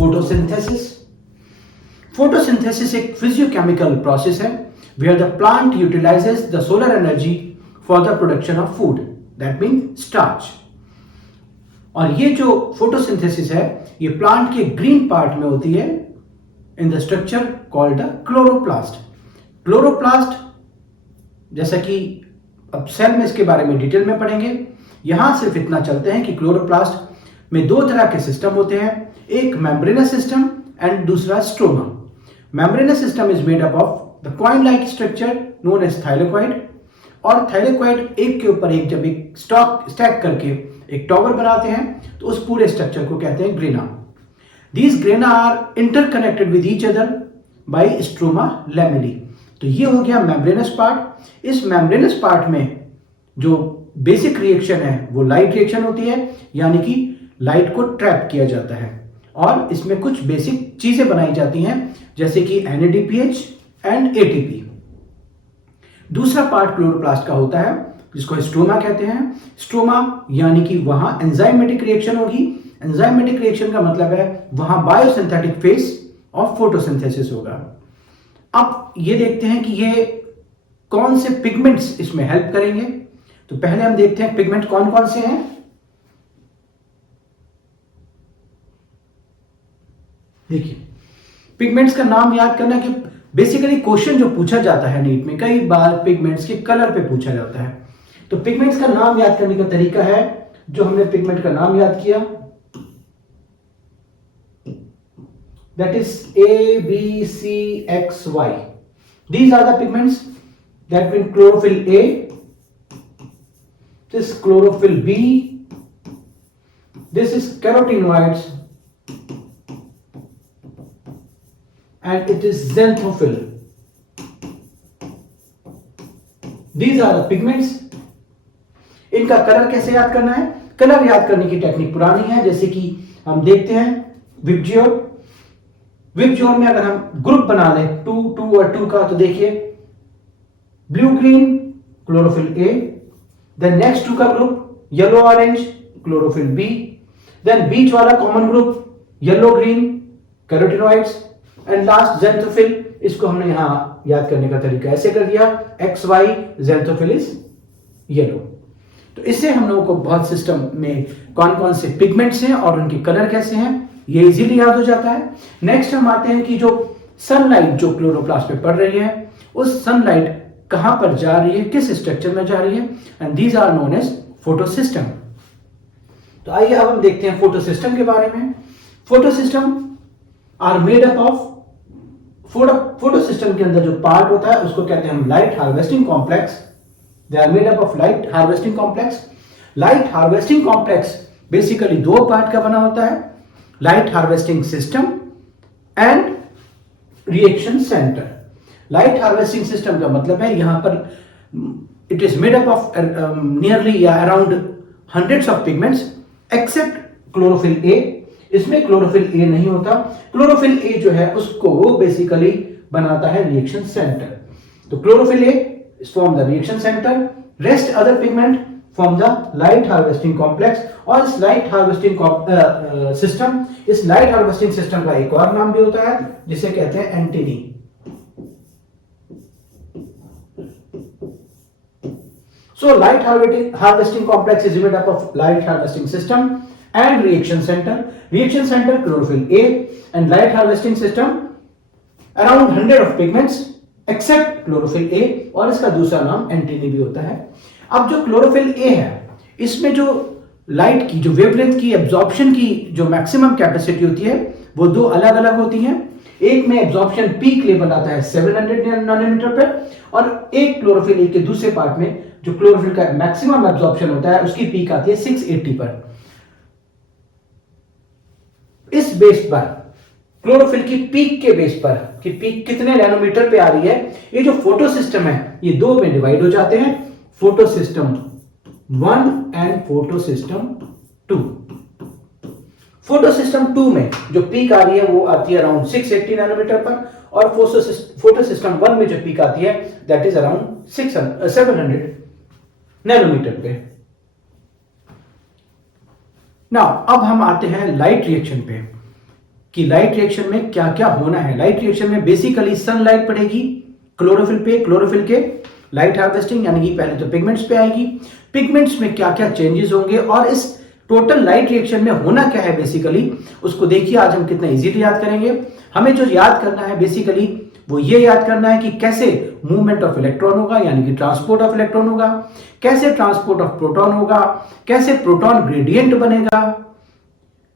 Photosynthesis. Photosynthesis एक physiochemical process है where the plant utilizes the solar energy for the production of food, that means starch। और ये जो photosynthesis है ये प्लांट के ग्रीन पार्ट में होती है in the structure called the chloroplast. Chloroplast जैसा कि अब सेल में इसके बारे में डिटेल में पढ़ेंगे, यहां सिर्फ इतना चलते हैं कि क्लोरोप्लास्ट में दो तरह के सिस्टम होते हैं, एक मेम्ब्रेनस सिस्टम एंड दूसरा stroma. Membranous system is made up of the coin like structure known as thylakoid, और थाइलेकोइड एक के ऊपर एक जब एक स्टैक करके एक टॉवर बनाते हैं तो उस पूरे स्ट्रक्चर को कहते हैं grana. These grana are interconnected with each other by stroma lamellae. तो ये हो गया मेम्ब्रेनस पार्ट। इस मेम्ब्रेनस पार्ट में जो बेसिक रिएक्शन है वो लाइट रिएक्शन होती है, यानी कि लाइट को ट्रैप किया जाता है, और इसमें कुछ बेसिक चीजें बनाई जाती हैं जैसे कि NADPH एंड ATP। दूसरा पार्ट क्लोरोप्लास्ट का होता है जिसको स्ट्रोमा कहते हैं। स्ट्रोमा यानी कि वहां एंजाइमेटिक रिएक्शन होगी। एंजाइमेटिक रिएक्शन का मतलब है वहां बायोसिंथेटिक फेज ऑफ फोटोसिंथेसिस होगा। अब ये देखते हैं कि ये कौन से पिगमेंट्स इसमें हेल्प करेंगे। तो पहले हम देखते हैं पिगमेंट कौन कौन से हैं। देखिए, पिगमेंट्स का नाम याद करना कि बेसिकली क्वेश्चन जो पूछा जाता है नीट में कई बार पिगमेंट्स के कलर पे पूछा जाता है। तो पिगमेंट्स का नाम याद करने का तरीका है, जो हमने पिगमेंट का नाम याद किया, that is A, B, C, X, Y. These are the pigments that mean chlorophyll A, this chlorophyll B, this is carotenoids, and it is xanthophyll. These are the pigments. इनका कलर कैसे याद करना है? Colour याद करने की technique पुरानी है, जैसे कि हम देखते हैं विबजियोर। विबजियोर में अगर हम ग्रुप बना लें 2, 2 और 2 का, तो देखिए blue green chlorophyll a, then next 2 का group yellow orange chlorophyll b, then बीच वाला common group yellow green carotenoids, and last xanthophyll। इसको हमने यहां याद करने का तरीका ऐसे कर दिया, XY xanthophyll इज येलो। तो इससे हम लोगों को बहुत सिस्टम में कौन कौन से पिगमेंट्स हैं और उनके कलर कैसे हैं ये इजीली याद हो जाता है। नेक्स्ट हम आते हैं कि जो सनलाइट जो क्लोरोप्लास्ट पे पड़ रही है, उस सनलाइट कहां पर जा रही है, किस स्ट्रक्चर में जा रही है, and these are known as photosystem. तो आइए अब हम देखते हैं फोटोसिस्टम के बारे में। Photosystem are made up of, photosystem के अंदर जो पार्ट होता है उसको कहते हैं हम light harvesting complex. They are made up of light harvesting complex. Light harvesting complex basically दो पार्ट का बना होता है, light harvesting system and reaction centre. Light harvesting system का मतलब है यहां पर it is made up of nearly या around hundreds of pigments except chlorophyll a. इसमें क्लोरोफिल ए नहीं होता। क्लोरोफिल ए जो है उसको वो बेसिकली बनाता है रिएक्शन सेंटर। तो chlorophyll A form the reaction centre, rest other pigment form the light harvesting complex. और इस लाइट हार्वेस्टिंग सिस्टम, इस लाइट हार्वेस्टिंग सिस्टम का एक और नाम भी होता है जिसे कहते हैं antennae. So light harvesting complex is made up of light harvesting system and reaction center. Reaction center chlorophyll A and light harvesting system around 100 of pigments except chlorophyll A, और इसका दूसरा नाम एंटीनी भी होता है। अब जो chlorophyll A है इसमें जो लाइट की जो वेवलेंथ की एब्जॉर्प्शन की जो मैक्सिमम कैपेसिटी होती है वो दो अलग अलग होती हैं। एक में एब्जॉर्प्शन पीक लेवल आता है 700 नैनोमीटर पर, और एक क्लोरोफिल ए के दूसरे पार्ट में जो क्लोरोफिल का मैक्सिमम एब्जॉर्प्शन होता है उसकी पीक आती है 680 पर। इस बेस पर क्लोरोफिल की पीक के बेस पर कि पीक कितने नैनोमीटर पे आ रही है, ये जो फोटो सिस्टम है ये दो में डिवाइड हो जाते हैं, photo system 1 and photo system 2। Photo system 2 में जो पीक आ रही है वो आती है अराउंड 680 नैनोमीटर पर, और फोटो सिस्टम 1 में जो पीक आती है दैट इज अराउंड 700 नैनोमीटर पे। नाउ अब हम आते हैं लाइट रिएक्शन पे। कि लाइट रिएक्शन में क्या क्या होना है। लाइट रिएक्शन में बेसिकली सनलाइट पड़ेगी क्लोरोफिल पे, क्लोरोफिल के लाइट हार्वेस्टिंग यानी कि पहले तो पिगमेंट्स पे आएगी, पिगमेंट्स में क्या क्या चेंजेस होंगे और इस टोटल लाइट रिएक्शन में होना क्या है बेसिकली, उसको देखिए आज हम कितना इजीली याद करेंगे। हमें जो याद करना है बेसिकली वो ये याद करना है कि कैसे मूवमेंट ऑफ इलेक्ट्रॉन होगा यानी कि ट्रांसपोर्ट ऑफ इलेक्ट्रॉन होगा, कैसे ट्रांसपोर्ट ऑफ प्रोटॉन होगा, कैसे प्रोटॉन ग्रेडियंट बनेगा,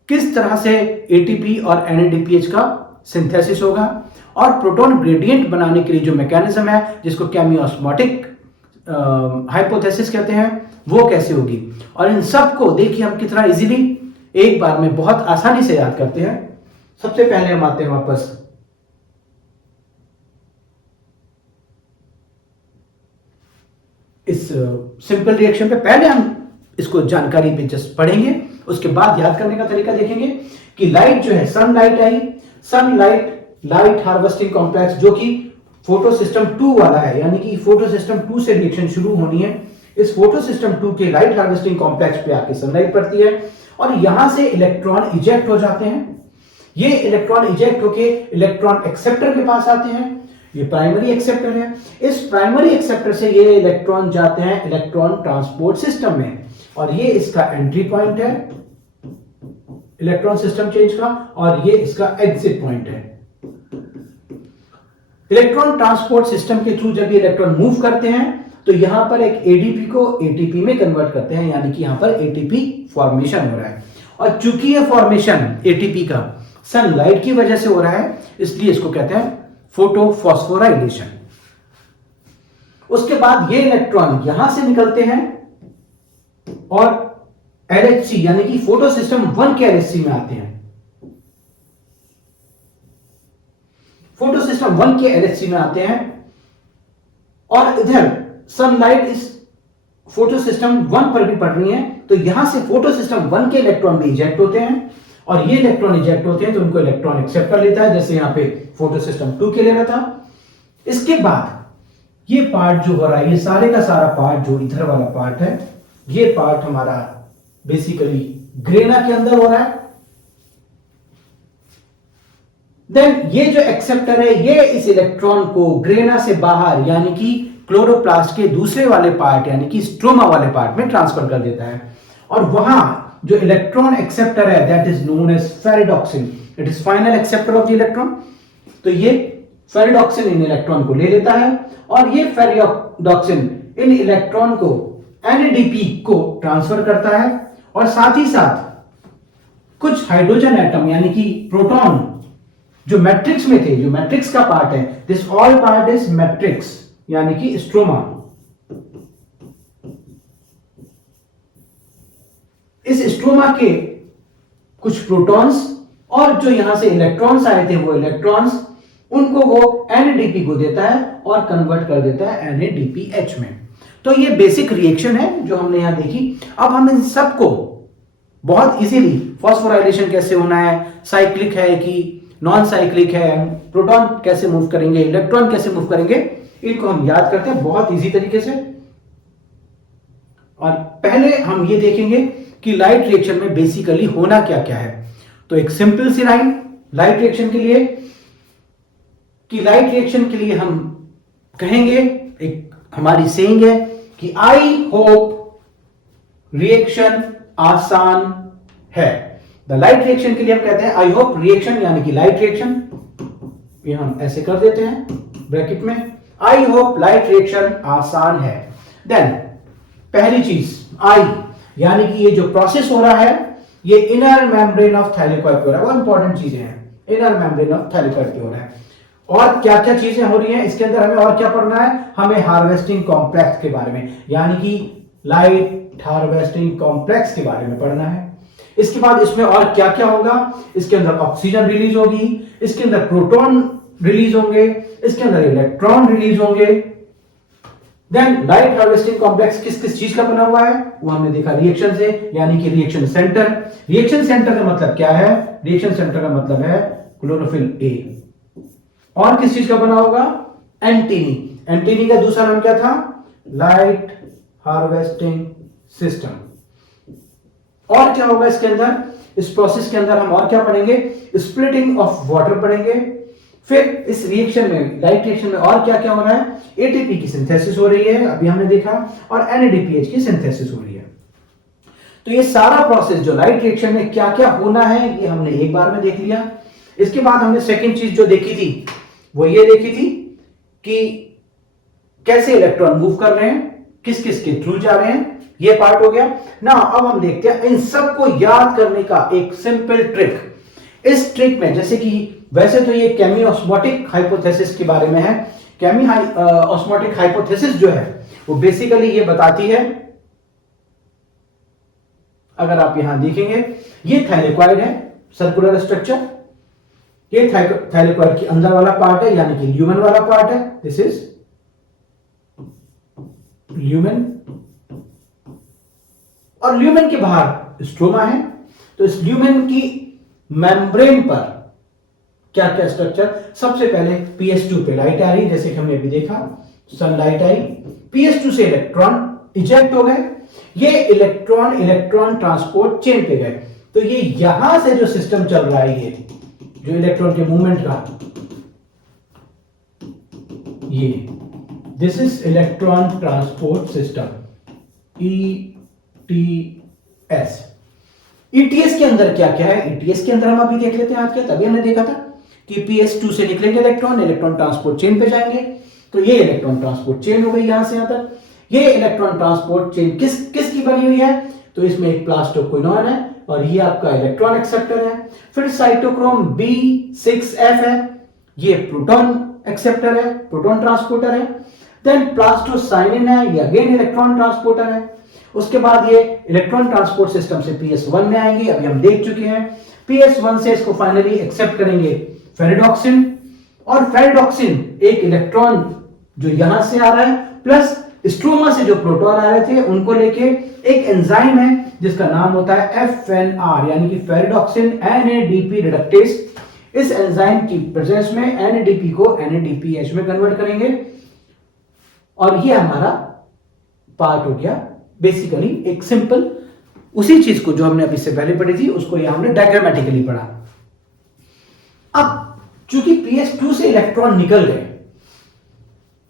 किस तरह से एटीपी और एनएडीपीएच का सिंथेसिस होगा और प्रोटॉन ग्रेडियंट बनाने के लिए जो मैकेनिज्म है जिसको केमियोस्मोटिक हाइपोथेसिस कहते हैं वो कैसे होगी। और इन सब को देखिए हम कितना इजीली एक बार में बहुत आसानी से याद करते हैं। सबसे पहले हम आते हैं वापस इस सिंपल रिएक्शन पे। पहले हम इसको जानकारी पे जस्ट पढ़ेंगे, उसके बाद याद करने का तरीका देखेंगे कि लाइट जो है सनलाइट आई, सनलाइट लाइट हार्वेस्टिंग कॉम्प्लेक्स जो कि फोटो सिस्टम 2 वाला है यानी कि फोटो सिस्टम 2 से रिएक्शन शुरू होनी है। इस फोटो सिस्टम 2 के लाइट हार्वेस्टिंग कॉम्प्लेक्स पे आके सनलाइट पड़ती है और यहां से इलेक्ट्रॉन इजेक्ट हो जाते हैं। ये इलेक्ट्रॉन इजेक्ट होके इलेक्ट्रॉन एक्सेप्टर के पास आते हैं, ये प्राइमरी एक्सेप्टर है। इस प्राइमरी एक्सेप्टर से ये इलेक्ट्रॉन जाते हैं इलेक्ट्रॉन ट्रांसपोर्ट सिस्टम में और ये इसका एंट्री पॉइंट है इलेक्ट्रॉन सिस्टम चेंज का और ये इसका एग्जिट पॉइंट है। इलेक्ट्रॉन ट्रांसपोर्ट सिस्टम के थ्रू जब ये इलेक्ट्रॉन मूव करते हैं तो यहां पर एक एडीपी को एटीपी में कन्वर्ट करते हैं यानी कि यहां पर एटीपी फॉर्मेशन हो रहा है। और चूंकि ये फॉर्मेशन एटीपी का सनलाइट की वजह से हो रहा है इसलिए इसको कहते हैं फोटोफॉस्फोराइलेशन। उसके बाद ये इलेक्ट्रॉन यहां से निकलते हैं और एलएचसी यानी कि फोटो सिस्टम 1 के एलएचसी में आते हैं। फोटो सिस्टम 1 के एलएचसी में आते हैं और इधर सनलाइट इस फोटो सिस्टम 1 पर भी पड़ रही है तो यहां से फोटो सिस्टम 1 के इलेक्ट्रॉन भी इजेक्ट होते हैं और ये इलेक्ट्रॉन इजेक्ट होते हैं तो उनको इलेक्ट्रॉन एक्सेप्टर लेता है जैसे यहां पे फोटो सिस्टम 2 के ले रहा था। इसके बाद ये पार्ट जो हो रहा है ये सारे का सारा पार्ट जो इधर वाला पार्ट है ये पार्ट हमारा बेसिकली ग्रेना के अंदर हो रहा है। देन ये जो एक्सेप्टर है ये इस इलेक्ट्रॉन को ग्रेना से बाहर यानी कि क्लोरोप्लास्ट के दूसरे वाले पार्ट यानी कि स्ट्रोमा वाले पार्ट में ट्रांसफर कर देता है और वहां जो इलेक्ट्रॉन एक्सेप्टर है that is known as ferredoxin, it is final acceptor of the electron. तो ये फेरिडॉक्सिन इन इलेक्ट्रॉन को ले लेता है और ये फेरिडॉक्सिन इन इलेक्ट्रॉन को एनएडीपी को ट्रांसफर करता है और साथ ही साथ कुछ हाइड्रोजन एटम यानी कि प्रोटॉन जो मैट्रिक्स में थे, जो मैट्रिक्स का पार्ट है, this all part is matrix यानी कि स्ट्रोमा। इस स्ट्रोमा के कुछ प्रोटॉन्स और जो यहां से इलेक्ट्रॉन्स आए थे वो इलेक्ट्रॉन्स उनको वो एनएडीपी को देता है और कन्वर्ट कर देता है एनएडीपीएच में। तो ये बेसिक रिएक्शन है जो हमने यहां देखी। अब हम इन सबको बहुत इजीली फॉस्फोराइलेशन कैसे होना है, साइक्लिक है कि नॉन साइक्लिक है, प्रोटॉन कैसे मूव करेंगे, इलेक्ट्रॉन कैसे मूव करेंगे, इनको हम याद करते हैं बहुत इजी तरीके से। और पहले हम ये देखेंगे कि लाइट रिएक्शन में बेसिकली होना क्या क्या है। तो एक सिंपल सी लाइन लाइट रिएक्शन के लिए कि लाइट रिएक्शन के लिए हम कहेंगे, एक हमारी सेइंग है कि आई होप रिएक्शन आसान है। द लाइट रिएक्शन के लिए हम कहते हैं आई होप रिएक्शन यानी कि लाइट रिएक्शन, ये हम ऐसे कर देते हैं ब्रैकेट में, आई होप लाइट रिएक्शन आसान है। देन पहली चीज आई यानी कि ये जो प्रोसेस हो रहा है ये इनर मेम्ब्रेन ऑफ थैलेकॉइड पे हो रहा है, वो इंपॉर्टेंट चीजें हैं, इनर मेम्ब्रेन ऑफ थैलेकॉइड पे हो रहा है। और क्या क्या चीजें हो रही हैं इसके अंदर, हमें और क्या पढ़ना है, हमें हार्वेस्टिंग कॉम्प्लेक्स के बारे में यानी कि लाइट हार्वेस्टिंग कॉम्प्लेक्स के बारे में पढ़ना है। इसके बाद इसमें और क्या क्या होगा, इसके अंदर ऑक्सीजन रिलीज होगी, इसके अंदर प्रोटॉन रिलीज होंगे, इसके अंदर इलेक्ट्रॉन रिलीज होंगे। देन लाइट हार्वेस्टिंग कॉम्प्लेक्स किस किस चीज का बना हुआ है वो हमने देखा रिएक्शन से, यानी कि रिएक्शन सेंटर। रिएक्शन सेंटर का मतलब क्या है, रिएक्शन सेंटर का मतलब है क्लोरोफिल ए। और किस चीज का बना होगा, एंटीनी। एंटीनी का दूसरा नाम क्या था, लाइट हार्वेस्टिंग सिस्टम। और क्या होगा इसके अंदर, इस प्रोसेस के अंदर हम और क्या पढ़ेंगे, स्प्लिटिंग ऑफ वाटर पढ़ेंगे। फिर इस रिएक्शन में, लाइट रिएक्शन में और क्या क्या हो रहा है, एटीपी की सिंथेसिस हो रही है, अभी हमने देखा, और एनएडीपीएच की सिंथेसिस हो रही है। तो ये सारा प्रोसेस जो लाइट रिएक्शन में क्या क्या होना है ये हमने एक बार में देख लिया। इसके बाद हमने सेकेंड चीज जो देखी थी वो ये देखी थी कि कैसे इलेक्ट्रॉन मूव कर रहे हैं, किस किस के थ्रू जा रहे हैं, ये पार्ट हो गया ना। अब हम देखते हैं इन सबको याद करने का एक सिंपल ट्रिक। इस ट्रिक में जैसे कि वैसे तो ये केमी ऑस्मोटिक हाइपोथेसिस के बारे में है। केमी ऑस्मोटिक हाइपोथेसिस जो है वो बेसिकली ये बताती है, अगर आप यहां देखेंगे ये थाइलेक्वाइड है, सर्कुलर स्ट्रक्चर, ये थाइलेक्वाइड के अंदर वाला पार्ट है यानी कि ल्यूमेन वाला पार्ट है, दिस इज ल्यूमेन, और ल्यूमेन के बाहर स्ट्रोमा है। तो इस ल्यूमेन की मेम्ब्रेन पर क्या क्या स्ट्रक्चर, सबसे पहले PS2 पे लाइट आ रही, जैसे कि हमने अभी देखा, सनलाइट आई, PS2 से इलेक्ट्रॉन इजेक्ट हो गए, ये इलेक्ट्रॉन इलेक्ट्रॉन ट्रांसपोर्ट चेन पे गए। तो ये यहां से जो सिस्टम चल रहा है, ये जो इलेक्ट्रॉन के मूवमेंट का, ये this is electron transport system, ETS। ETS के अंदर क्या क्या है, ETS के अंदर हम अभी देख लेते हैं आज क्या, तभी हमने देखा था कि PS2 से निकलेंगे इलेक्ट्रॉन, इलेक्ट्रॉन ट्रांसपोर्ट चेन पे जाएंगे। तो ये इलेक्ट्रॉन ट्रांसपोर्ट चेन हो गई यहां से यहां तक। ये इलेक्ट्रॉन ट्रांसपोर्ट चेन किसकी बनी हुई है, तो इसमें एक प्लास्टोक्विनोन है और ये आपका इलेक्ट्रॉन एक्सेप्टर है। फिर साइटोक्रोम B6F है, ये प्रोटॉन एक्सेप्टर है, प्रोटॉन ट्रांसपोर्टर है। देन प्लास्टोसाइनिन है, ये अगेन इलेक्ट्रॉन ट्रांसपोर्टर है। उसके बाद ये इलेक्ट्रॉन ट्रांसपोर्ट सिस्टम से PS1 में आएंगे, अभी हम देख चुके हैं। PS1 से इसको फाइनली एक्सेप्ट करेंगे फेरिडॉक्सिन, और फेरिडॉक्सिन एक इलेक्ट्रॉन जो यहां से आ रहा है प्लस स्ट्रोमा से जो प्रोटॉन आ रहे थे उनको लेके एक एंजाइम है जिसका नाम होता है FNR यानी कि फेरिडॉक्सिन NADP रिडक्टेस। इस एंजाइम की प्रेजेंस में NADP को NADPH में कन्वर्ट करेंगे और ये हमारा पार्ट हो गया बेसिकली एक सिंपल, उसी चीज को जो हमने अभी से पहले पढ़ी थी उसको यहां हमने डायग्रामेटिकली पढ़ा। अब चूंकि PS2 से इलेक्ट्रॉन निकल गए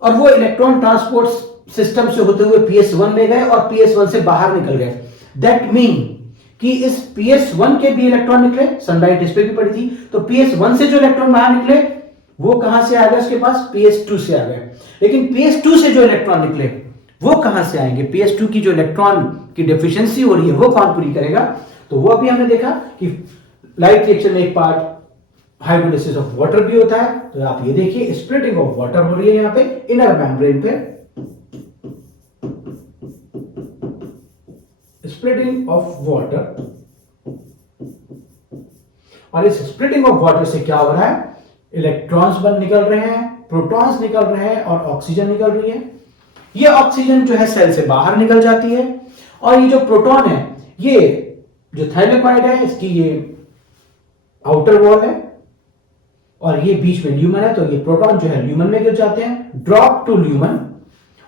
और वो इलेक्ट्रॉन ट्रांसपोर्ट सिस्टम से होते हुए PS1 में गए और PS1 से बाहर निकल गए, दैट मीन कि इस PS1 के भी इलेक्ट्रॉन निकले, सनलाइट इस पे भी पड़ी थी, तो PS1 से जो इलेक्ट्रॉन बाहर निकले वो कहां से आ गए, उसके पास PS2 से आ गए। लेकिन PS2 से जो इलेक्ट्रॉन निकले वो कहां से आएंगे, PS2 की जो इलेक्ट्रॉन की डेफिशिएंसी हो रही है वो कौन पूरी करेगा, तो वो अभी हमने देखा कि लाइट रिएक्शन में एक पार्ट हाइड्रोलिसिस ऑफ वाटर भी होता है। तो आप ये देखिए स्प्लिटिंग ऑफ वाटर हो रही है यहां पे इनर मेम्ब्रेन पे, स्प्लिटिंग ऑफ वाटर, और इस स्प्लिटिंग ऑफ वाटर से क्या हो रहा है, इलेक्ट्रॉन्स बन निकल रहे हैं, प्रोटॉन्स निकल रहे हैं और ऑक्सीजन निकल रही है। ये ऑक्सीजन जो है सेल से बाहर निकल जाती है और ये जो प्रोटॉन है, ये जो थाइलेक्वाइड है इसकी ये आउटर वॉल है और ये बीच में ल्यूमन है, तो ये प्रोटॉन जो है ल्यूमन में गिर जाते हैं, ड्रॉप टू ल्यूमन।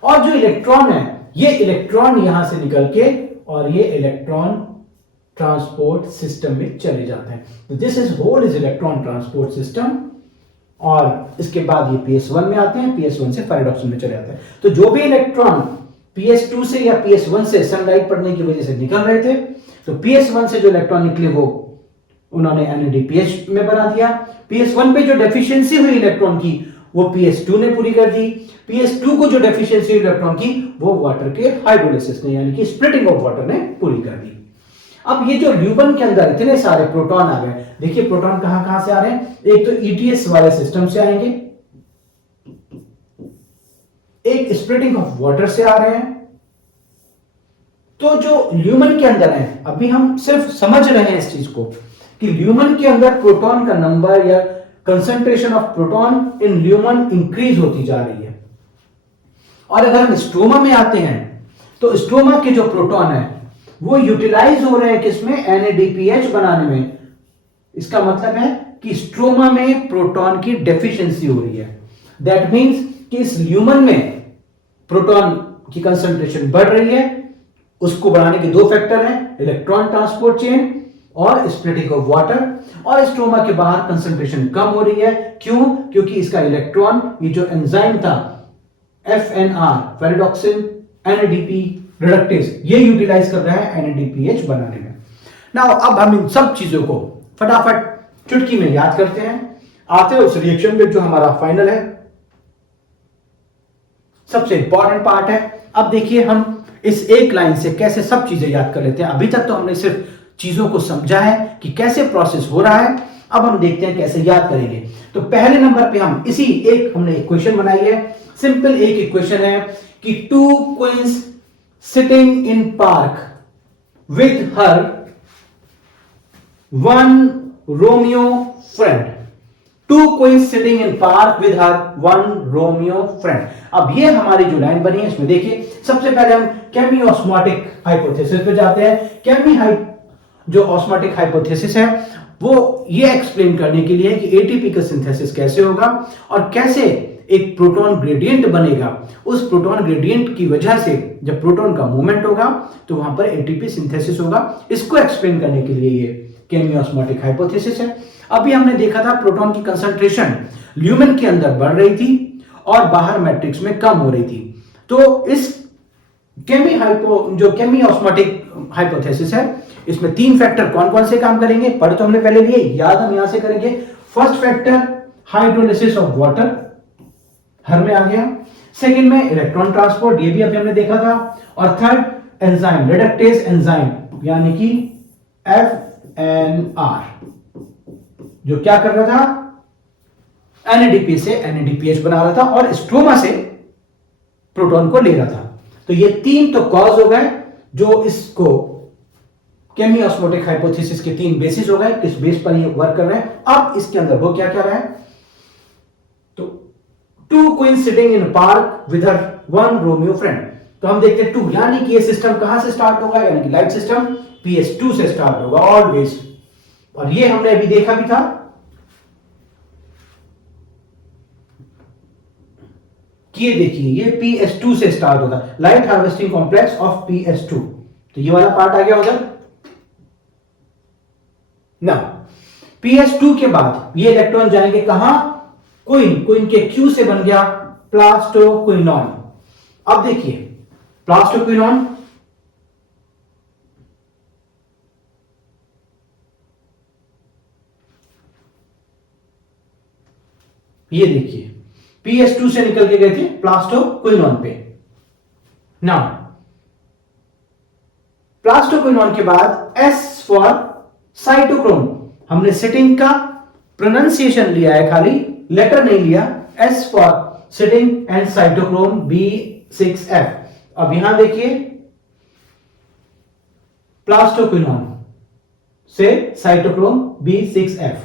और जो इलेक्ट्रॉन है ये इलेक्ट्रॉन यहां से निकल के और ये इलेक्ट्रॉन ट्रांसपोर्ट सिस्टम में चले जाते हैं। तो this is whole is electron transport system. और इसके बाद ये PS1 में आते हैं, PS1 से फेरिडॉक्सिन में चले जाते हैं। तो जो भी इलेक्ट्रॉन PS2 से या PS1 से सनलाइट पड़ने की वजह से निकल रहे थे, तो PS1 से जो इलेक्ट्रॉन निकले वो उन्होंने NADPH में बना दिया। PS1 पे जो डेफिशिएंसी हुई इलेक्ट्रॉन की वो PS2 ने पूरी कर दी। PS2 को जो डेफिशिएंसी हुई इलेक्ट्रॉन की वो वाटर के हाइड्रोलिसिस ने यानी कि स्प्लिटिंग ऑफ वाटर ने पूरी कर दी। अब ये जो ल्यूमन के अंदर इतने सारे प्रोटॉन आ गए, देखिए प्रोटॉन कहां कहां से आ रहे हैं, एक तो ETS वाले सिस्टम से आएंगे, एक स्प्लिटिंग ऑफ वाटर से आ रहे हैं। तो जो ल्यूमन के अंदर है, अभी हम सिर्फ समझ रहे हैं इस चीज को कि ल्यूमन के अंदर प्रोटॉन का नंबर या concentration of proton in lumen increase होती जा रही है। और अगर हम स्ट्रोमा में आते हैं तो स्ट्रोमा के जो प्रोटॉन है वो यूटिलाइज हो रहे हैं किसमें, NADPH बनाने में। इसका मतलब है कि स्ट्रोमा में प्रोटॉन की डेफिशिएंसी हो रही है। दैट मींस कि इस ल्यूमन में प्रोटॉन की कंसंट्रेशन बढ़ रही है। उसको बढ़ाने के दो फैक्टर हैं, इलेक्ट्रॉन ट्रांसपोर्ट चेन और स्प्लिटिंग ऑफ वाटर, और स्ट्रोमा के बाहर कंसंट्रेशन कम हो रही है। क्यों? क्योंकि इसका इलेक्ट्रॉन, ये जो एंजाइम था FNR फेरिडॉक्सिन NADP रिडक्टेज, ये यूटिलाइज कर रहा है NADPH बनाने में। नाउ अब हम इन सब चीजों को फटाफट चुटकी में याद करते हैं, आते हैं उस रिएक्शन पे जो हमारा फाइनल है, सबसे इंपॉर्टेंट पार्ट है। अब देखिए हम इस एक लाइन से कैसे सब चीजें याद कर लेते हैं। अभी तक तो हमने सिर्फ चीजों को समझा है कि कैसे प्रोसेस हो रहा है, अब हम देखते हैं कैसे याद करेंगे। तो पहले नंबर पे हम इसी एक हमने इक्वेशन बनाई है, सिंपल एक इक्वेशन है कि two queens sitting in park with her one Romeo friend. Two queens sitting in park with her one Romeo friend. अब ये हमारी जो लाइन बनी है इसमें देखिए, सबसे पहले हम केमियोस्मोटिक हाइपोथेसिस पे जाते हैं। जो ऑस्मोटिक हाइपोथेसिस है वो ये एक्सप्लेन करने के लिए कि एटीपी का सिंथेसिस कैसे होगा और कैसे एक प्रोटॉन ग्रेडियंट बनेगा। उस प्रोटॉन ग्रेडियंट की वजह से जब प्रोटॉन का मूवमेंट होगा तो वहां पर एटीपी सिंथेसिस होगा। इसको एक्सप्लेन करने के लिए ये केमियोस्मोटिक हाइपोथेसिस है। अभी हमने देखा था प्रोटॉन की कंसंट्रेशन ल्यूमेन के अंदर बढ़ रही थी और बाहर मैट्रिक्स में कम हो रही थी। तो इस जो केमियोस्मोटिक हाइपोथेसिस है, इसमें तीन फैक्टर कौन कौन से काम करेंगे, पढ़ तो हमने पहले लिए, याद हम यहां से करेंगे। First factor hydrolysis of water, हर में आ गया। सेकंड में इलेक्ट्रॉन ट्रांसपोर्ट, ये भी अभी हमने देखा था। और थर्ड एंजाइम रिडक्टेज एंजाइम, यानी कि FNR, जो क्या कर रहा था, NADP से NADPH बना रहा था और स्ट्रोमा से प्रोटॉन को ले रहा था। तो ये तीन तो कॉज हो गए जो इसको केमियोस्मोटिक हाइपोथेसिस के तीन बेसिस हो गए, किस बेस पर ये वर्क कर रहे हैं। अब इसके अंदर वो क्या क्या रहा है, तो two queens sitting in park with her one Romeo friend. तो हम देखते हैं टू, यानी कि ये सिस्टम कहां से स्टार्ट होगा, यानी कि लाइट सिस्टम PS2 से स्टार्ट होगा ऑलवेज। और ये हमने अभी देखा भी था कि ये देखिए ये PS2 से स्टार्ट होता है, light harvesting complex of PS2। तो ये वाला पार्ट आ गया उधर ना। PS2 के बाद ये इलेक्ट्रॉन जाएंगे कहां, क्वीन के Q से बन गया प्लास्टोक्विनोन। अब देखिए प्लास्टोक्विनोन ये देखिए PS2 से निकल के गए थे प्लास्टोक्विनोन पे। नाउ प्लास्टोक्विनोन के बाद S फॉर साइटोक्रोम, हमने सिटिंग का प्रोनाउंसिएशन लिया है, खाली लेटर नहीं लिया। S for sitting and cytochrome B6F। अब यहां देखिए प्लास्टोक्विनोन से साइटोक्रोम B6F।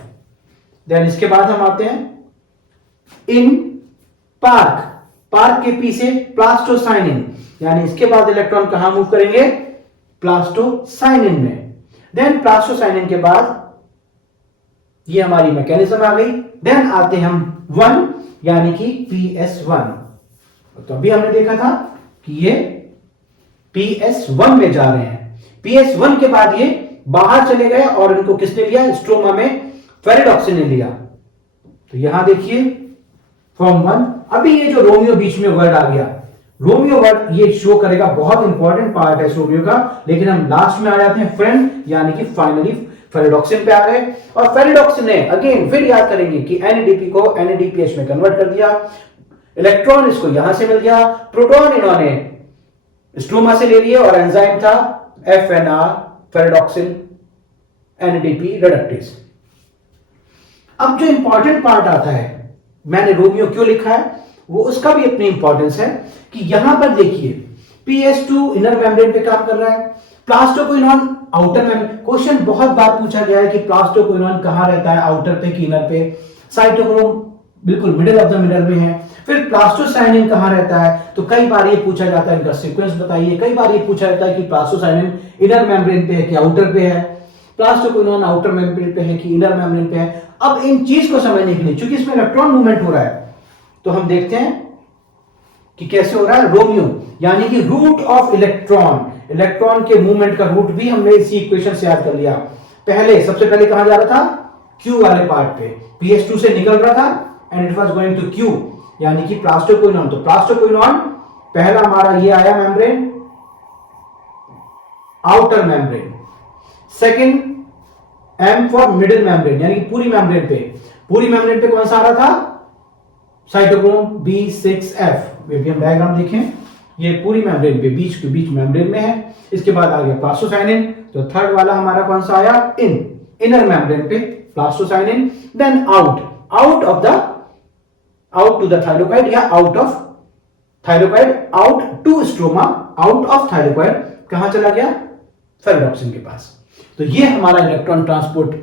देन इसके बाद हम आते हैं इन पार्क के पी से प्लास्टोसाइनिन, यानी इसके बाद इलेक्ट्रॉन कहां मूव करेंगे, प्लास्टोसाइनिन में। देन प्लास्टोसाइनिन के बाद ये हमारी मैकेनिज्म आ गई। देन आते हम 1, यानी कि PS1। तो अभी हमने देखा था कि ये PS1 में जा रहे हैं। PS1 के बाद ये बाहर चले गए और इनको किसने लिया, स्ट्रोमा में फेरिडॉक्सिन ने लिया। तो यहां देखिए फॉर्म 1। अभी ये जो रोमियो बीच में वर्ड आ गया, रोमियो वर्ड ये शो करेगा, बहुत इंपॉर्टेंट पार्ट है रोमियो का, लेकिन हम लास्ट में आ जाते हैं फ्रेंड, यानी कि फाइनली फेरिडॉक्सिन पे आ गए। और फेरिडॉक्सिन ने अगेन फिर याद करेंगे कि NADP को NADPH में कन्वर्ट कर दिया, इलेक्ट्रॉन इसको यहां से मिल गया, प्रोटॉन इन्होंने स्ट्रोमा से ले लिए और एंजाइम था FNR फेरिडॉक्सिन NADP रिडक्टेज। अब जो इंपॉर्टेंट पार्ट आता है, मैंने रोमियो क्यों लिखा है वो उसका भी अपनी इंपॉर्टेंस है कि यहां पर देखिए PS2 इनर मेम्ब्रेन पे काम कर रहा है, प्लास्टोक्विनोन आउटर मेम्ब्रेन। क्वेश्चन बहुत बार पूछा गया है कि प्लास्टोक्विनोन कहां रहता है, आउटर पे कि इनर पे। साइटोक्रोम बिल्कुल मिडिल ऑफ द मिडल में है। फिर प्लास्टोसाइनिन कहां रहता है, तो कई बार ये पूछा जाता है इनका सीक्वेंस बताइए। कई बार ये पूछा जाता है कि प्लास्टोसाइनिन इनर मेम्ब्रेन पे है कि आउटर पे है, प्लास्टोक्विनोन आउटर मेम्ब्रेन पे है कि इनर मेम्ब्रेन पे है। अब इन चीज को समझने के लिए, चूंकि इसमें इलेक्ट्रॉन मूवमेंट हो रहा है, तो हम देखते हैं कि कैसे हो रहा है। रोमियो यानी कि रूट ऑफ इलेक्ट्रॉन, इलेक्ट्रॉन के मूवमेंट का रूट भी हमने इसी इक्वेशन से याद कर लिया। पहले सबसे पहले कहां जा रहा था, Q वाले पार्ट पे, PS2 से निकल रहा था and it was going to Q, यानी कि प्लास्टोक्विनोन। तो प्लास्टोक्विनोन पहला हमारा ये आया membrane, outer membrane. Second M for middle membrane, यानी कि पूरी मेम्ब्रेन पे, पूरी मेम्ब्रेन पे कौन सा आ रहा था, साइटोक्रोम B6F। हम डायग्राम देखें, ये पूरी मेम्ब्रेन पे बीच मेम्ब्रेन में है। इसके बाद आ गया प्लास्टोसाइनिन, तो थर्ड वाला हमारा कौन सा आया, इनर मेम्ब्रेन पे plastocyanin. Then out to the thylakoid, या out of thylakoid, out to stroma, out of thylakoid कहां चला गया, फेरेडॉक्सिन के पास। तो ये हमारा इलेक्ट्रॉन ट्रांसपोर्ट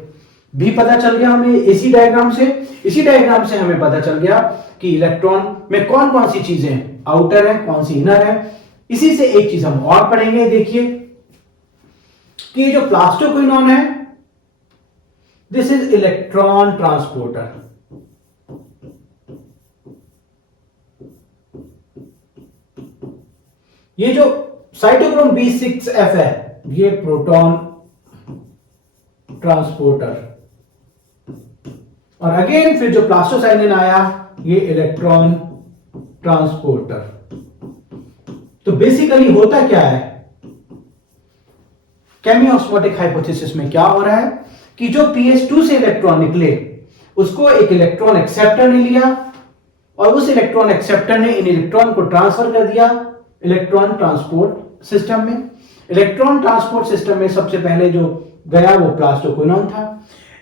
भी पता चल गया हमें इसी डायग्राम से। इसी डायग्राम से हमें पता चल गया कि इलेक्ट्रॉन में कौन कौन सी चीजें आउटर है, कौन सी इनर है। इसी से एक चीज हम और पढ़ेंगे, देखिए कि ये जो प्लास्टोक्विनोन है, दिस इज इलेक्ट्रॉन ट्रांसपोर्टर। ये जो साइटोक्रोम B6F है, ये प्रोटॉन ट्रांसपोर्टर, और अगेन फिर जो प्लास्टोसाइनिन आया, ये इलेक्ट्रॉन ट्रांसपोर्टर। तो बेसिकली होता क्या है, केमियोस्मोटिक हाइपोथेसिस में क्या हो रहा है कि जो PS2 से इलेक्ट्रॉन निकले, उसको एक इलेक्ट्रॉन एक्सेप्टर ने लिया और उस इलेक्ट्रॉन एक्सेप्टर ने इन इलेक्ट्रॉन को ट्रांसफर कर दिया इलेक्ट्रॉन ट्रांसपोर्ट सिस्टम में। इलेक्ट्रॉन ट्रांसपोर्ट सिस्टम में सबसे पहले जो गया वो प्लास्टोक्विनोन था।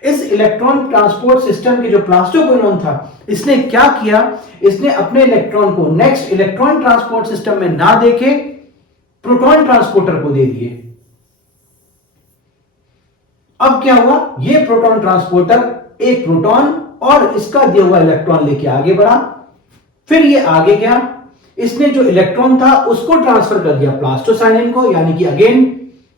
इस इलेक्ट्रॉन ट्रांसपोर्ट सिस्टम के जो प्लास्टोक्विनोन था, इसने क्या किया, इसने अपने इलेक्ट्रॉन को नेक्स्ट इलेक्ट्रॉन ट्रांसपोर्ट सिस्टम में ना देके प्रोटॉन ट्रांसपोर्टर को दे दिए। अब क्या हुआ, ये प्रोटॉन ट्रांसपोर्टर एक प्रोटॉन और इसका दिया हुआ इलेक्ट्रॉन लेके आगे बढ़ा। फिर ये आगे गया, इसने जो इलेक्ट्रॉन था उसको ट्रांसफर कर दिया प्लास्टोसाइनिन को, यानी कि अगेन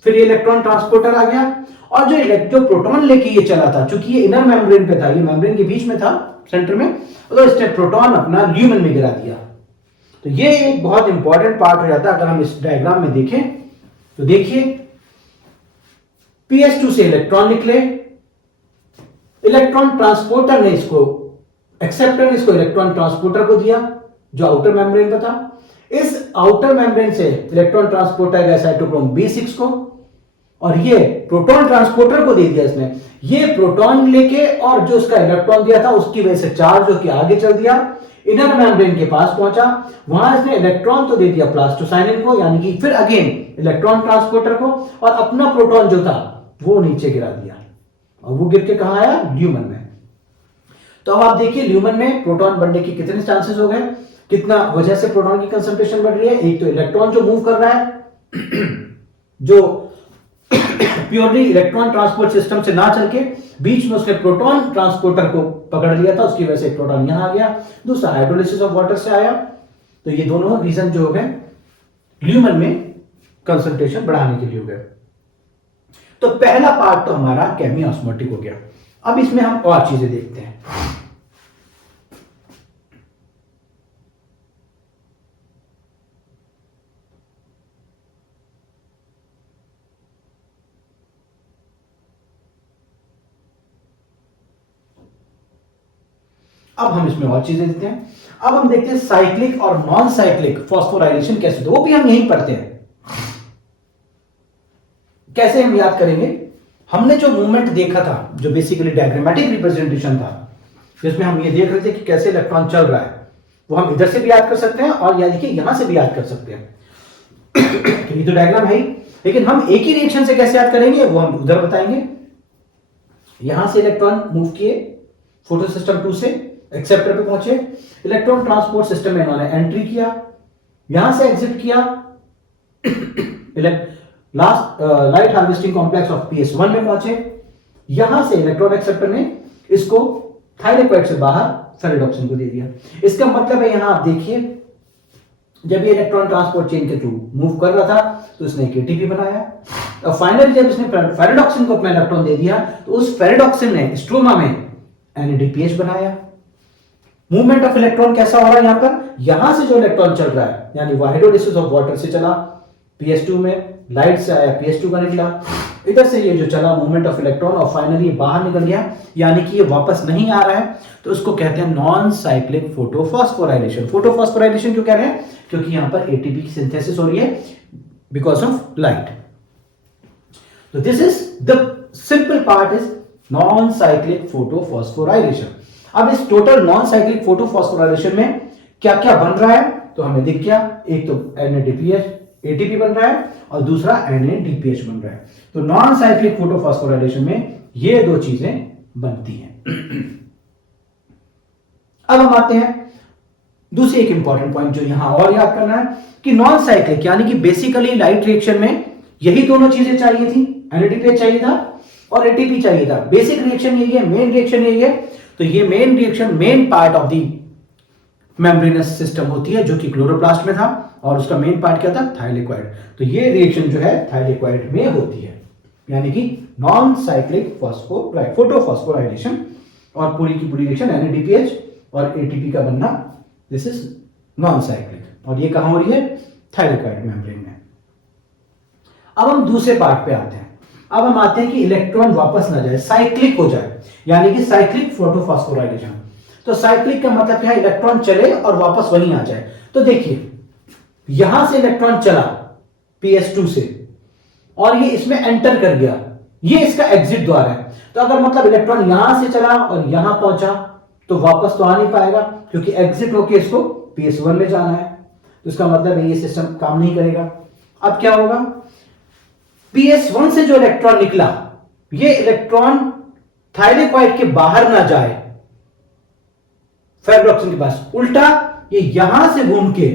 फिर ये इलेक्ट्रॉन ट्रांसपोर्टर आ गया। और जो प्रोटॉन लेके ये चला था, चूंकि ये इनर मेम्ब्रेन पे था, ये मेम्ब्रेन के बीच में था सेंटर में, तो इसने प्रोटॉन अपना ल्यूमेन में गिरा दिया। तो ये एक बहुत इंपॉर्टेंट पार्ट हो जाता है अगर हम इस डायग्राम में देखें। तो देखिए PS2 से इलेक्ट्रॉन निकले, इलेक्ट्रॉन ट्रांसपोर्टर ने इसको, एक्सेप्टर ने इसको इलेक्ट्रॉन ट्रांसपोर्टर को दिया जो आउटर मेम्ब्रेन का था। इस आउटर मेम्ब्रेन से इलेक्ट्रॉन ट्रांसपोर्टर गया साइटोक्रोम B6 को, और ये प्रोटॉन ट्रांसपोर्टर को दे दिया इसने। ये प्रोटॉन लेके और जो उसका इलेक्ट्रॉन दिया था उसकी वजह से चार्ज होकर आगे चल दिया, इनर मेम्ब्रेन के पास पहुंचा। वहां इसने इलेक्ट्रॉन तो दे दिया प्लास्टोसाइनिन को, यानी कि फिर अगेन इलेक्ट्रॉन ट्रांसपोर्टर को, और अपना प्रोटॉन जो था वो नीचे गिरा दिया, और वो गिर के कहां आया, ल्यूमेन में। तो अब आप देखिए ल्यूमेन में प्रोटॉन बनने के कितने चांसेस हो गए, कितना वजह से प्रोटॉन की कंसंट्रेशन बढ़ रही है। एक तो इलेक्ट्रॉन जो मूव कर रहा है, जो प्योरली इलेक्ट्रॉन ट्रांसपोर्ट सिस्टम से ना चल के बीच में उसने प्रोटॉन ट्रांसपोर्टर को पकड़ लिया था, उसकी वजह से प्रोटॉन यहां आ गया। दूसरा हाइड्रोलिसिस ऑफ वाटर से आया। तो ये दोनों रीजन जो हो गए ल्यूमेन में कंसंट्रेशन बढ़ाने के लिए हो गए। तो पहला पार्ट तो हमारा केमियोस्मोटिक हो गया। अब इसमें हम और चीजें देखते हैं। अब हम इसमें और चीजें देखते हैं। अब हम देखते हैं साइक्लिक और नॉन साइक्लिक फॉस्फोराइलेशन कैसे, तो वो भी हम यहीं पढ़ते हैं। कैसे हम याद करेंगे, हमने जो मूवमेंट देखा था, जो बेसिकली डायग्रामेटिक रिप्रेजेंटेशन था, जिसमें हम ये देख रहे थे कि कैसे इलेक्ट्रॉन चल रहा है, वो हम इधर से भी याद कर सकते हैं और या देखिए यहां से भी याद कर सकते हैं। तो ये तो डायग्राम है ही, लेकिन हम एक ही रिएक्शन से कैसे याद करेंगे वो हम उधर बताएंगे। यहां से इलेक्ट्रॉन मूव किए फोटो सिस्टम 2 से एक्सेप्टर पे पहुंचे, इलेक्ट्रॉन ट्रांसपोर्ट सिस्टम में इन्होंने एंट्री किया, यहां से एग्जिट किया, last light harvesting complex of PS1 में पहुंचे। यहां से इलेक्ट्रॉन एक्सेप्टर ने इसको थाइरोकाइड से बाहर फेरेडॉक्सिन को दे दिया। इसका मतलब है यहां आप देखिए, जब ये इलेक्ट्रॉन ट्रांसपोर्ट चेन के थ्रू मूव कर रहा था तो इसने एक एटीपी बनाया, और फाइनली जब इसने फेरेडॉक्सिन को अपना इलेक्ट्रॉन दे दिया तो उस फेरेडॉक्सिन ने स्ट्रोमा में NADPH बनाया। मूवमेंट ऑफ इलेक्ट्रॉन कैसा हो रहा है यहां पर, यहां से जो इलेक्ट्रॉन चल रहा है, यानी हाइड्रोलिसिस ऑफ वाटर से चला PS2 में, लाइट से आया PS2 का निकला, इधर से ये जो चला मूवमेंट ऑफ इलेक्ट्रॉन और फाइनली बाहर निकल गया, यानी कि ये वापस नहीं आ रहा है, तो उसको कहते हैं नॉन साइक्लिक फोटोफॉस्फोराइलेशन। फोटोफॉस्फोराइलेशन क्यों कह रहे हैं? क्योंकि यहां पर एटीपी की सिंथेसिस हो रही है बिकॉज ऑफ लाइट। तो this is the simple part is non cyclic photophosphorylation. अब इस टोटल नॉन साइक्लिक फोटोफॉस्फोराइलेशन में क्या क्या बन रहा है तो हमें दिख गया। एक तो NADPH एटीपी बन रहा है और दूसरा NADPH बन रहा है। तो नॉन साइक्लिक फोटोफॉस्फोराइलेशन में ये दो चीजें बनती हैं। अब हम आते हैं दूसरी एक इंपॉर्टेंट पॉइंट जो यहां और याद करना है कि नॉन साइक्लिक यानी कि बेसिकली लाइट रिएक्शन में यही दोनों चीजें चाहिए थी, NADPH चाहिए था और ATP चाहिए था। बेसिक रिएक्शन यही है, मेन रिएक्शन यही है। तो ये main reaction main part of the membranes system होती है जो कि क्लोरोप्लास्ट में था और उसका मेन पार्ट क्या था? थाइलेक्वाइड। तो ये रिएक्शन जो है थाइलेक्वाइड में होती है, यानी कि नॉन साइक्लिक फोटोफॉस्फोराइलेशन। और पूरी की पूरी रिएक्शन NADPH और ATP का बनना, दिस इज नॉन साइक्लिक। और ये कहां हो रही है? थाइलेक्वाइड मेम्ब्रेन में। अब हम दूसरे पार्ट पे आते हैं। अब हम आते हैं कि इलेक्ट्रॉन वापस ना जाए, साइक्लिक हो जाए, यानी कि साइक्लिक फोटोफॉस्फोराइलेशन। तो साइक्लिक का मतलब क्या है? इलेक्ट्रॉन चले और वापस वहीं आ जाए। तो देखिए यहां से इलेक्ट्रॉन चला PS2 से और ये इसमें एंटर कर गया, ये इसका एग्जिट द्वार है। तो अगर मतलब इलेक्ट्रॉन यहां से चला और यहां पहुंचा तो वापस तो आ नहीं पाएगा क्योंकि एग्जिट होके इसको PS1 में जाना है। तो इसका मतलब ये सिस्टम काम नहीं करेगा। अब क्या होगा? PS1 से जो इलेक्ट्रॉन निकला, ये इलेक्ट्रॉन थाइलेक्वाइड के बाहर ना जाए फेरोडॉक्सिन के पास, उल्टा ये यहां से घूम के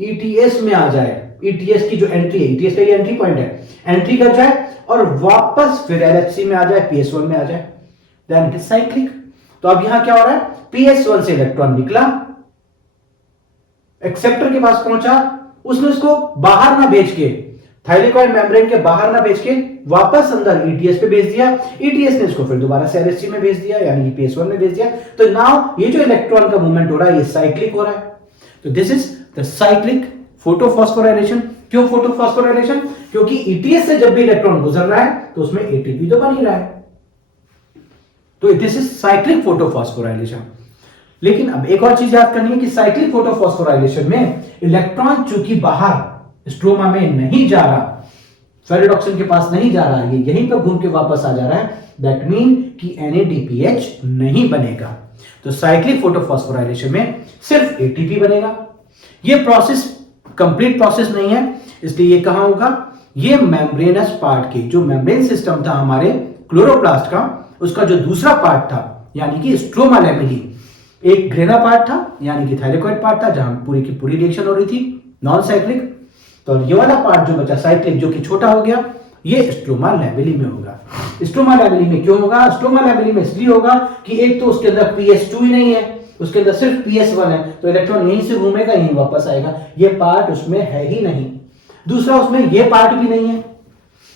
ETS में आ जाए। ETS की जो एंट्री है, ETS का ये एंट्री पॉइंट है, एंट्री कर जाए और वापस फिर LHC में आ जाए, PS1 में आ जाए। Then it is cyclic. तो अब यहां क्या हो रहा है? PS1 से इलेक्ट्रॉन निकला, एक्सेप्टर के पास पहुंचा, उसने उसको बाहर ना भेज के, थाइलेक्वाइड मेम्ब्रेन के बाहर ना भेज के वापस अंदर ETS पे भेज दिया। ETS ने इसको फिर दोबारा से LHC में भेज दिया, यानी कि PS1 में भेज दिया। तो नाउ ये जो इलेक्ट्रॉन का मूवमेंट हो रहा है ये साइक्लिक हो रहा है। तो this is the cyclic photophosphorylation. क्यों फोटोफॉस्फोराइलेशन? क्योंकि ETS से जब भी इलेक्ट्रॉन गुजर रहा है तो उसमें ATP तो बन ही रहा है। तो दिस इज साइक्लिक फोटोफॉस्फोराइलेशन। लेकिन अब एक और चीज याद करनी है कि साइक्लिक फोटोफॉस्फोराइलेशन में इलेक्ट्रॉन चूंकि बाहर स्ट्रोमा में नहीं जा रहा, फेरोडॉक्सिन के पास नहीं जा रहा, ये यहीं पर घूम के वापस आ जा रहा है, दैट मीन कि NADPH नहीं बनेगा। तो साइक्लिक फोटोफॉस्फोराइलेशन में सिर्फ ATP बनेगा। ये प्रोसेस कंप्लीट प्रोसेस नहीं है, इसलिए ये कहां होगा? ये मेम्ब्रेनस पार्ट की जो मेम्ब्रेन सिस्टम था हमारे क्लोरोप्लास्ट का, उसका जो दूसरा पार्ट था यानी कि स्ट्रोमा लैमेली, एक ग्रेना पार्ट था यानी कि थाइलेक्वाइड पार्ट था जहां पूरी की पूरी रिएक्शन हो रही थी नॉन साइक्लिक। तो ये वाला पार्ट जो बचा साइक्लिक, जो कि छोटा हो गया, ये स्ट्रोमा लैमेली में होगा। स्ट्रोमा लैमेली में क्यों होगा? स्ट्रोमा लैमेली में इसलिए होगा कि एक तो उसके अंदर PS2 ही नहीं है, उसके अंदर सिर्फ PS1 है, तो इलेक्ट्रॉन यहीं से घूमेगा यहीं वापस आएगा, ये पार्ट उसमें है ही नहीं। दूसरा उसमें ये पार्ट भी नहीं है,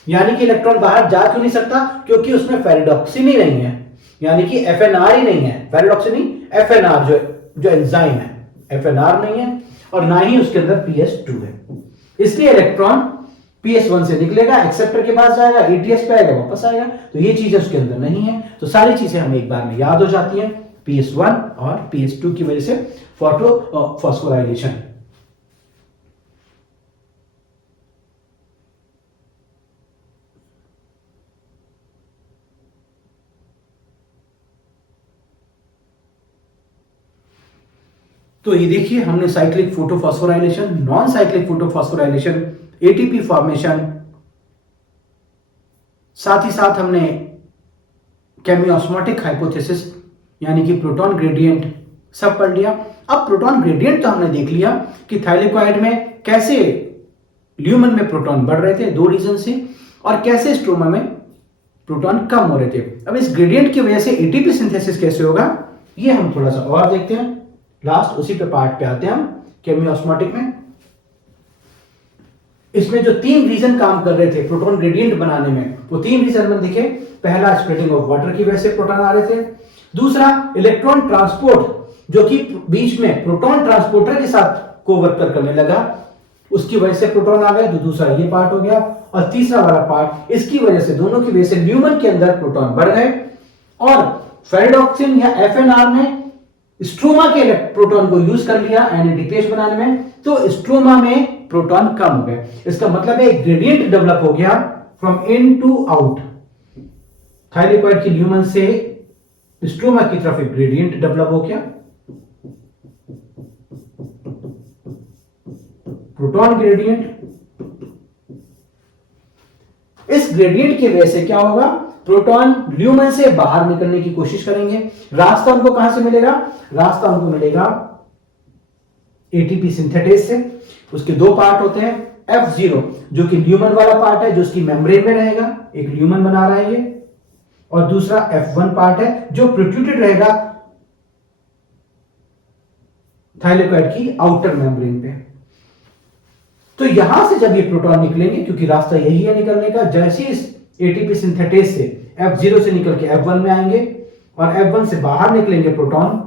यानी कि इलेक्ट्रॉन बाहर जा क्यों नहीं सकता? क्योंकि उसमें फेरोडॉक्सिन ही नहीं है, यानी कि FNR ही नहीं है। फेरोडॉक्सिन ही FNR जो एंजाइम है, FNR नहीं है और ना ही उसके अंदर PS2 है। इसलिए इलेक्ट्रॉन PS1 से निकलेगा, एक्सेप्टर के पास जाएगा, ETS पे आएगा, वापस आएगा। तो ये चीजें उसके अंदर नहीं है। तो सारी चीजें हमें एक बार में याद हो जाती हैं PS1 और PS2 की वजह से फोटोफॉस्फोराइलेशन। तो ये देखिए हमने cyclic photophosphorylation, non cyclic photophosphorylation, ATP formation, साथ ही साथ हमने केमियोस्मोटिक हाइपोथेसिस यानी कि प्रोटॉन ग्रेडियंट सब पढ़ लिया। अब प्रोटॉन ग्रेडियंट तो हमने देख लिया कि थाइलेक्वाइड में कैसे ल्यूमन में प्रोटॉन बढ़ रहे थे दो रीजन से, और कैसे स्ट्रोमा में प्रोटॉन कम हो रहे थे। अब इस ग्रेडियंट की वजह से ATP सिंथेसिस कैसे होगा ये हम थोड़ा सा और देखते हैं। लास्ट उसी पे पार्ट पे आते हैं हम केमियोस्मोटिक में। इसमें जो तीन रीजन काम कर रहे थे प्रोटॉन ग्रेडियंट बनाने में, वो तीन रीजन में दिखे। पहला स्प्लिटिंग ऑफ वाटर की वजह से प्रोटॉन आ रहे थे। दूसरा इलेक्ट्रॉन ट्रांसपोर्ट जो कि बीच में प्रोटॉन ट्रांसपोर्टर के साथ कोवर्कर करने लगा, उसकी वजह से प्रोटॉन आ गया, तो दूसरा ये पार्ट हो गया, और तीसरा वाला पार्ट इसकी वजह से, दोनों की वजह से ल्यूमन के अंदर प्रोटॉन बढ़ गए, और फेरेडॉक्सिन या एफएनआर ने स्ट्रोमा के प्रोटॉन को यूज कर लिया एनएडीपीएच बनाने में, तो स्ट्रोमा में प्रोटॉन कम हो गए। इसका मतलब है ग्रेडियंट डेवलप हो गया from in to out. Thylakoid की ल्यूमन से स्ट्रोमा की तरफ एक ग्रेडियंट डेवलप हो गया, प्रोटॉन ग्रेडियंट। इस ग्रेडियंट की वजह से क्या होगा, प्रोटॉन ल्यूमन से बाहर निकलने की कोशिश करेंगे। रास्ता उनको कहां से मिलेगा, रास्ता उनको मिलेगा एटीपी सिंथेटेज से। उसके दो पार्ट होते हैं, F0 जो कि ल्यूमन वाला पार्ट है, जो उसकी मेम्ब्रेन में रहेगा, एक ल्यूमन बना रहा है ये, और दूसरा F1 पार्ट है जो प्रोट्रूडेड रहेगा थाइलेकोइड की आउटर मेम्ब्रेन पे। तो यहां से जब ये प्रोटॉन निकलेंगे, क्योंकि रास्ता यही है निकलने का, जैसे इस एटीपी सिंथेटेज से F0 से निकल के F1 में आएंगे और F1 से बाहर निकलेंगे प्रोटॉन,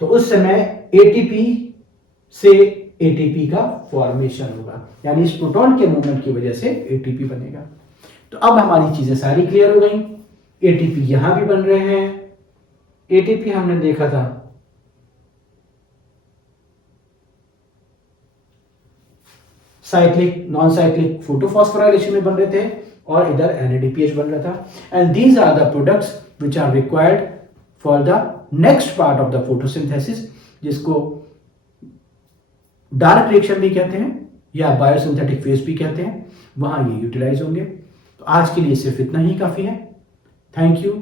तो उस समय एटीपी से एटीपी का फॉर्मेशन होगा, यानी इस प्रोटॉन के मूवमेंट की वजह से एटीपी बनेगा। तो अब हमारी चीजें सारी क्लियर हो गई। एटीपी यहां भी बन रहे हैं। एटीपी हमने देखा था साइक्लिक नॉन साइक्लिक फोटोफॉस्फोराइलेशन में बन रहे थे, और इधर एनएडीपीएच बन रहा था। And these are the products which are required for the next part of the photosynthesis, जिसको डार्क रिएक्शन भी कहते हैं या बायोसिंथेटिक फेज भी कहते हैं, वहां ये यूटिलाइज होंगे। तो आज के लिए सिर्फ इतना ही काफी है। Thank you.